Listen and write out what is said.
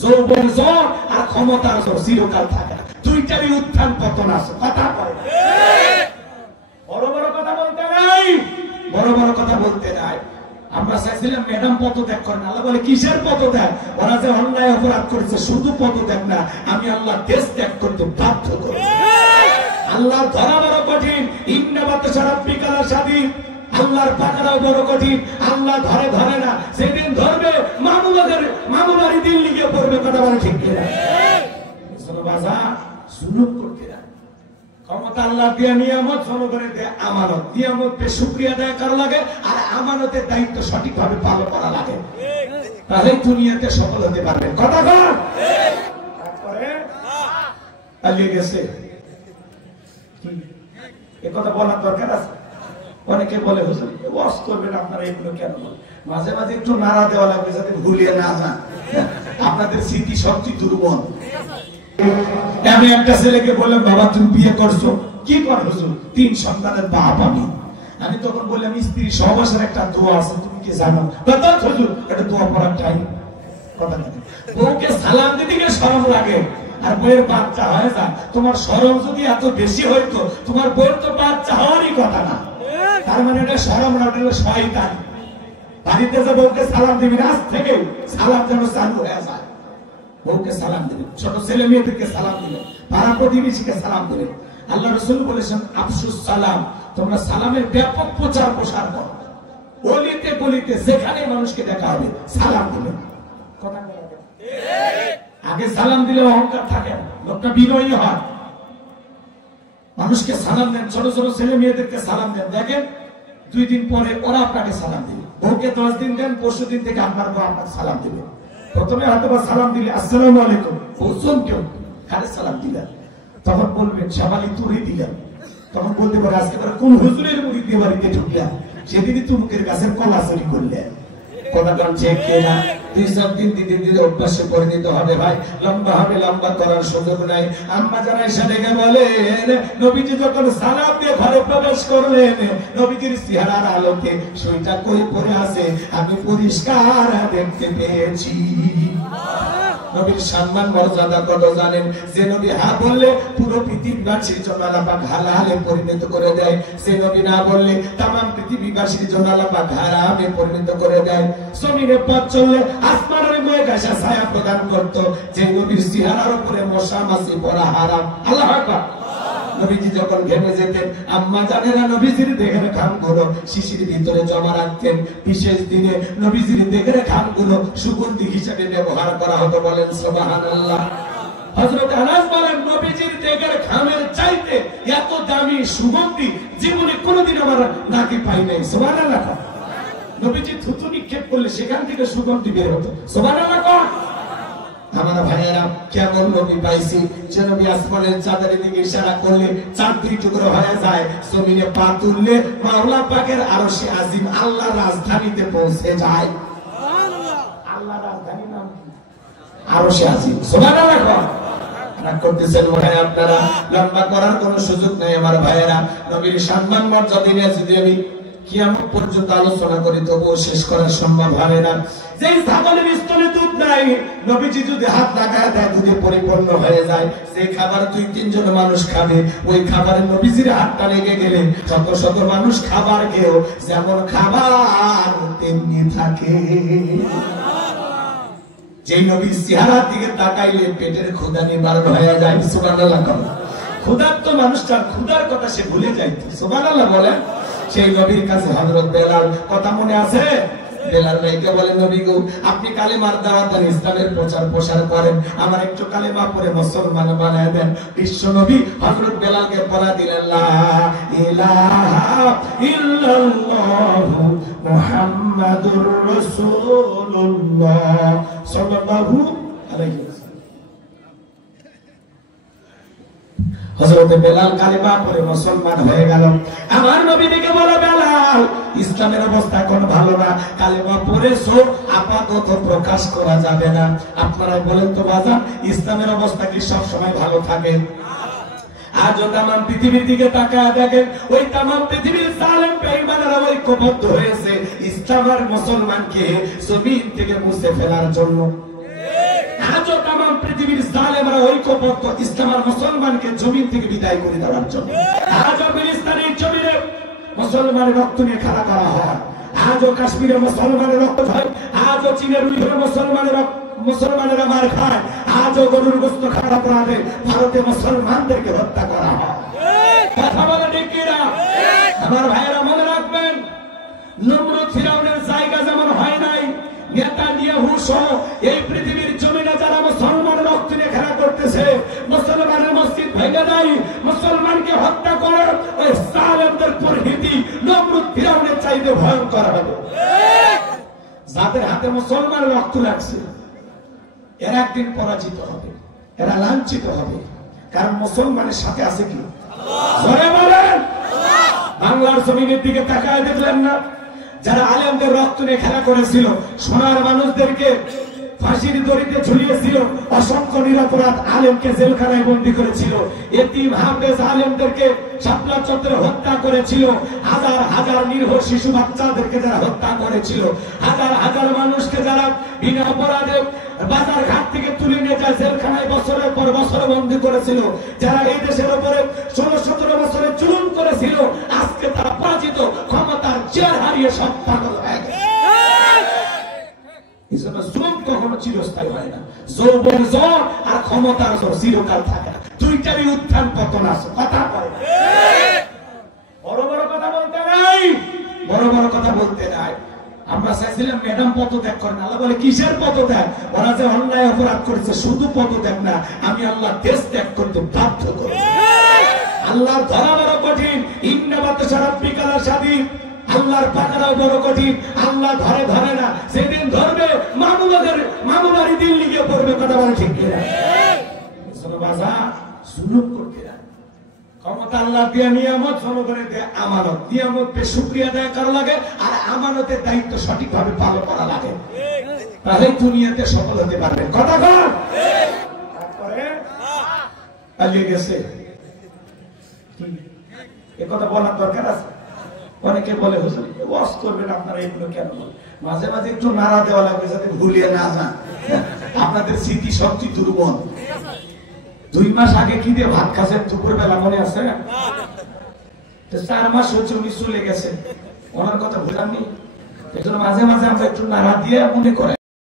যৌবন জোর আর ক্ষমতার জোর চিরকাল থাকে, দুইটারই উত্থান পতন আছে। কথা কয় বড় বড় কথা বলতে নাই, বড় বড় কথা বলতে নাই। আমরা চাইছিলাম ম্যাডাম পদত্যাগ করেন, আল্লাহ বলে কিসের পদত্যাগ? ওরা যে অন্যায় অপরাধ করেছে শুধু পদত্যাগ না, আমি আল্লাহ দেশ ত্যাগ করতে বাধ্য করি। আল্লাহ ধরা বড় কঠিন, ইন্নাবাত সারাবিকালা স্বাধীন, আল্লাহর পাকড়াও বড় কঠিন। আল্লাহ ধরে ধরে না, সেদিন ধরবে মামু বাড়ি দিল্লি গিয়ে পড়বে। কথা বলে ঠিক কিনা? বাজার সুলুক করতে না, ক্ষমতা আল্লাহ দিয়া নিয়ামত, জনগণের দেয়া আমানত। নিয়ামত পে শুকরিয়া আদায় করা লাগে, আর আমানতের দায়িত্ব সঠিকভাবে পালন করা লাগে, তাহলে দুনিয়াতে সফল হতে পারবে। কথা বল। তারপরে পালিয়ে গেছে, এ কথা বলার দরকার আছে। অনেকে বলে হুজুর ওয়াজ করবেন আপনারা, এগুলো কেন বলেন? মাঝে মাঝে একটু নাড়া দেওয়া লাগবে যাতে ভুলিয়ে না যান, আপনাদের স্মৃতি শক্তি দুর্বল। আমি একটা ছেলেকে বললাম, বাবা তুমি বিয়ে করছো? কি কর হুজুর? 3 সন্তানের বাপ আমি। আমি তখন বললাম, স্ত্রী সহবাসের একটা দোয়া আছে, তুমি কি জানো? হুজুর এটা দোয়া পড়ার টাইম। কথা না, বউকে সালাম দিতে গিয়ে শরম লাগে, আর বইয়ের বাচ্চা হয়ে যায়। তোমার শরম যদি এত বেশি হইতো, তোমার বইয়ের তো বাচ্চা হওয়ারই কথা না। তার মানে এটা শরম না, এটা শয়তান। বাড়িতে যে বউকে সালাম দিবি, আজ থেকে সালাম যেন চালু হয়ে যায়। বউকে সালাম দিবে, ছোট ছেলে মেয়েদেরকে সালাম দিবে, পাড়া প্রতিবেশীকে সালাম দিবে। আল্লাহ রাসূল বলেছেন, আফসুস সালাম, তোমরা সালামের ব্যাপক প্রচার প্রসার করো। গলিতে গলিতে যেখানে মানুষকে দেখা হবে সালাম দিবে। কথা বলবে, আগে সালাম দিলে অহংকার থাকে, লোকটা বিনয়ী হয়। মানুষকে সালাম দেন, ছোট ছোট ছেলে মেয়েদেরকে সালাম দেন, দেখেন 2 দিন পরে ওরা আপনাকে সালাম দিবে। বউকে 10 দিন দেন, পরশু দিন থেকে আপনার বউ আপনাকে সালাম দিবে। প্রথমে হয়তো সালাম দিলে আসসালামু আলাইকুম, বুঝছেন কেউ কারে সালাম দিলেন, তখন বলবেন শামালি তুই দিলেন। তখন বলতে পারে আজকে কোন হুজুরের মুড়ি দিয়ে বাড়িতে ঢুকলাম, সেদিনই তুমুকের গাছের কলা চুরি করলেন। কথা কান চেক কেনা 2-4 দিন ধীরে ধীরে অভ্যাসে পরিণত হবে ভাই। লম্বা হবে, লম্বা করার সুযোগ নাই। আম্মা জানা এসে ডেকে বলেন, নবীজি যখন সালাম দিয়ে ঘরে প্রবেশ করলেন, নবীজির চেহারার আলোকে সুইটা কই পড়ে আছে আমি পরিষ্কার দেখতে পেয়েছি। নবীর সম্মান মর্যাদা কত জানেন? যে নবী হা বললে পুরো পৃথিবীবাসীর জন্য আল্লাহ পাক হালালে পরিণত করে দেয়, সে নবী না বললে তামাম পৃথিবীবাসীর জন্য আল্লাহ পাক হারামে পরিণত করে দেয়। জমিনে পথ চললে আসমানের মেঘ এসে ছায়া প্রদান করত, যে নবীর চেহারার উপরে মশা মাছি পড়া হারাম। আল্লাহু আকবার। নবীজি যখন ঘেমে যেতেন, আম্মা জানেরা নবীজির দেহের ঘামগুলো শিশির ভিতরে জমা রাখতেন। বিশেষ দিনে নবীজির দেহের ঘামগুলো সুগন্ধি হিসেবে ব্যবহার করা হতো। বলেন সুবহানাল্লাহ। হযরত আনাস বলেন, নবীজির দেহের ঘামের চাইতে এত দামি সুগন্ধি জীবনে কোনোদিন আমার নাকে পাই নাই। সুবহানাল্লাহ। নবীজি থুতু নিক্ষেপ করলে সেখান থেকে সুগন্ধি বের হতো। সুবহানাল্লাহ। আমার ভাইয়েরা, কেমন নবী পাইছি যে নবী আসমানের চাঁদের দিকে ইশারা করলে চাঁদ 2 টুকরো হয়ে যায়, জমিনে পা তুললে মাওলা পাকের আরশে আজিম আল্লাহর রাজধানীতে পৌঁছে যায়। আল্লাহর রাজধানীর নাম কি? আরশে আজিম। সুবহানাল্লাহ। রাগ করতেছেন ভাই আপনারা, লম্বা করার কোনো সুযোগ নাই আমার ভাইয়েরা। নবীর সম্মান মর্যাদা নিয়ে যদি আমি কিয়ামত পর্যন্ত আলোচনা করি তবুও শেষ করা সম্ভব হয় না। যে ছাগলের স্তনে দুধ নাই, নবীজি যদি হাত লাগায় দেয় দুধে পরিপূর্ণ হয়ে যায়। যে খাবার 2-3 জন মানুষ খাবে, ওই খাবারে নবীজির হাতটা লেগে গেলে শত শত মানুষ খাবার খেয়েও যেমন খাবার তেমনি থাকে। যে নবীর চেহারার দিকে তাকাইলে পেটের ক্ষুধা নিবারণ হয়ে যায়। সুবহানাল্লাহ। ক্ষুধার্ত মানুষটা ক্ষুধার কথা সে ভুলে যায়। সুবহানাল্লাহ বলে। সেই নবীর কাছে হযরত বেলাল, কথা মনে আছে? বেলাল ভাইকে বলেন, নবী গো আপনি কালেমার দাওয়াত দেন, ইসলামের প্রচার প্রসার করেন, আমার একটু কালেমা পড়ে মুসলমান বানায় দেন। বিশ্ব নবী হযরত বেলালকে পড়া দিলেন, লা ইলাহা ইল্লাল্লাহু মুহাম্মাদুর রাসূলুল্লাহ সাল্লাল্লাহু আলাইহি ওয়াসাল্লাম। হযরত বেলাল কালেমা পড়ে মুসলমান হয়ে গেল। আমার নবী দিকে বলে, বেলাল ইসলামের অবস্থা এখন ভালো না, কালেমা পড়েছো আপাতত প্রকাশ করা যাবে না। আপনারা বলেন তো বাজার, ইসলামের অবস্থা কি সব সময় ভালো থাকে? আজ তামাম পৃথিবীর দিকে তাকায় দেখেন, ওই তামাম পৃথিবীর জালেম বেঈমানেরা ঐক্যবদ্ধ হয়েছে ইসলাম আর মুসলমানকে জমিন থেকে মুছে ফেলার জন্য। ঐক্যবদ্ধ ইসলাম আর মুসলমানকে জমিন থেকে বিদায় করে দেওয়ার জন্য। আজও ফিলিস্তিনের জমিনে মুসলমানের রক্ত নিয়ে খেলা করা হয়, আজও কাশ্মীরে মুসলমানের রক্ত হয়, আজও চীনের উইঘুরে মুসলমানেরা মার খায়, আজও গরুর গোশত খাওয়ার অপরাধে ভারতে মুসলমানদেরকে হত্যা করা হয়। কথা বলে ঠিক কিনা? আমার ভাইয়েরা মনে রাখবেন, নমরুদ ফিরাউনের জায়গা যেমন হয় নাই, নেতানিয়াহু সহ এই পৃথিবীর জমিনে যারা মুসলমানের রক্ত নিয়ে খেলা করতেছে, মুসলমানের মসজিদ ভেঙে দেয়, মুসলমানকে হত্যা করে, ওই জালেমদের পরিণতি নমরুদ ফিরাউনের চাইতে ভয়ঙ্কর হবে। যাদের হাতে মুসলমানের রক্ত লাগছে এরা একদিন পরাজিত হবে, এরা লাঞ্ছিত হবে, কারণ মুসলমানের সাথে আছে কি? জোরে বলেন। বাংলার জমিনের দিকে তাকায় দেখলেন না? যারা আলেমদের রক্ত নিয়ে খেলা করেছিল, সোনার মানুষদেরকে ফাঁসির দড়িতে ঝুলিয়েছিল, অসংখ্য নিরপরাধ আলেমকে জেলখানায় বন্দী করেছিল, এতিম হাফেজ আলেমদেরকে শাপলা চত্বরে হত্যা করেছিল, হাজার হাজার নিরীহ শিশু বাচ্চাদেরকে যারা হত্যা করেছিল, হাজার হাজার মানুষকে যারা বিনা অপরাধে বাজার ঘাট থেকে তুলে নিয়ে যায় জেলখানায় বছরের পর বছর বন্দী করেছিল, যারা এই দেশের উপরে 16-17 বছরে জুলুম করেছিল, আজকে তারা পরাজিত, ক্ষমতার চেয়ার হারিয়ে সব পাগল হয়ে গেছে। জুলুম কখনো চিরস্থায়ী হয় না, যৌবনের জোর আর ক্ষমতার জোর চিরকাল থাকে, দুইটারই উত্থান পতন আছে। কথা বলে বড় বড় কথা বলতে নাই, বড় বড় কথা বলতে নাই। আমরা চাইছিলাম ম্যাডাম পদত্যাগ করেন, আল্লাহ বলে কিসের পদত্যাগ? ওরা যে অন্যায় অপরাধ করেছে শুধু পদত্যাগ না, আমি আল্লাহ দেশ ত্যাগ করতে বাধ্য করি। আল্লাহর ধরা বড় কঠিন, ইন্নাবাতে সারা বিকালা স্বাধীন, আল্লাহর পাকড়াও বড় কঠিন, আল্লাহ ধরে ধরে না, সেদিন ধরবে মামুবাড়ি দিল্লি গিয়ে পড়বে। কথা বলে ঠিক কিনা? জুলুম করতে না, ক্ষমতা আল্লাহ দিয়া নিয়ামত, জনগণের দেয়া আমানত, নিয়ামত পে শুকরিয়া আদায় করা লাগে, আর আমানতের দায়িত্ব সঠিকভাবে পালন করা লাগে, তাহলে দুনিয়াতে সফল হতে পারবে। কথা কর। তারপরে পালিয়ে গেছে, এ কথা বলার দরকার আছে? অনেকে বলে হুজুর ওয়াজ করবেন আপনারা, এগুলো কেন বলেন? মাঝে মাঝে একটু নাড়া দেওয়া লাগবে যাতে ভুলিয়ে না যান, আপনাদের স্মৃতি শক্তি দুর্বল। 2 মাস আগে কি দিয়ে ভাত খাচ্ছেন দুপুর বেলা মনে আছে? 4 মাস হচ্ছে উনি চলে গেছেন, ওনার কথা ভুলাননি। এজন্য মাঝে মাঝে আমরা একটু নাড়া দিয়ে মনে করে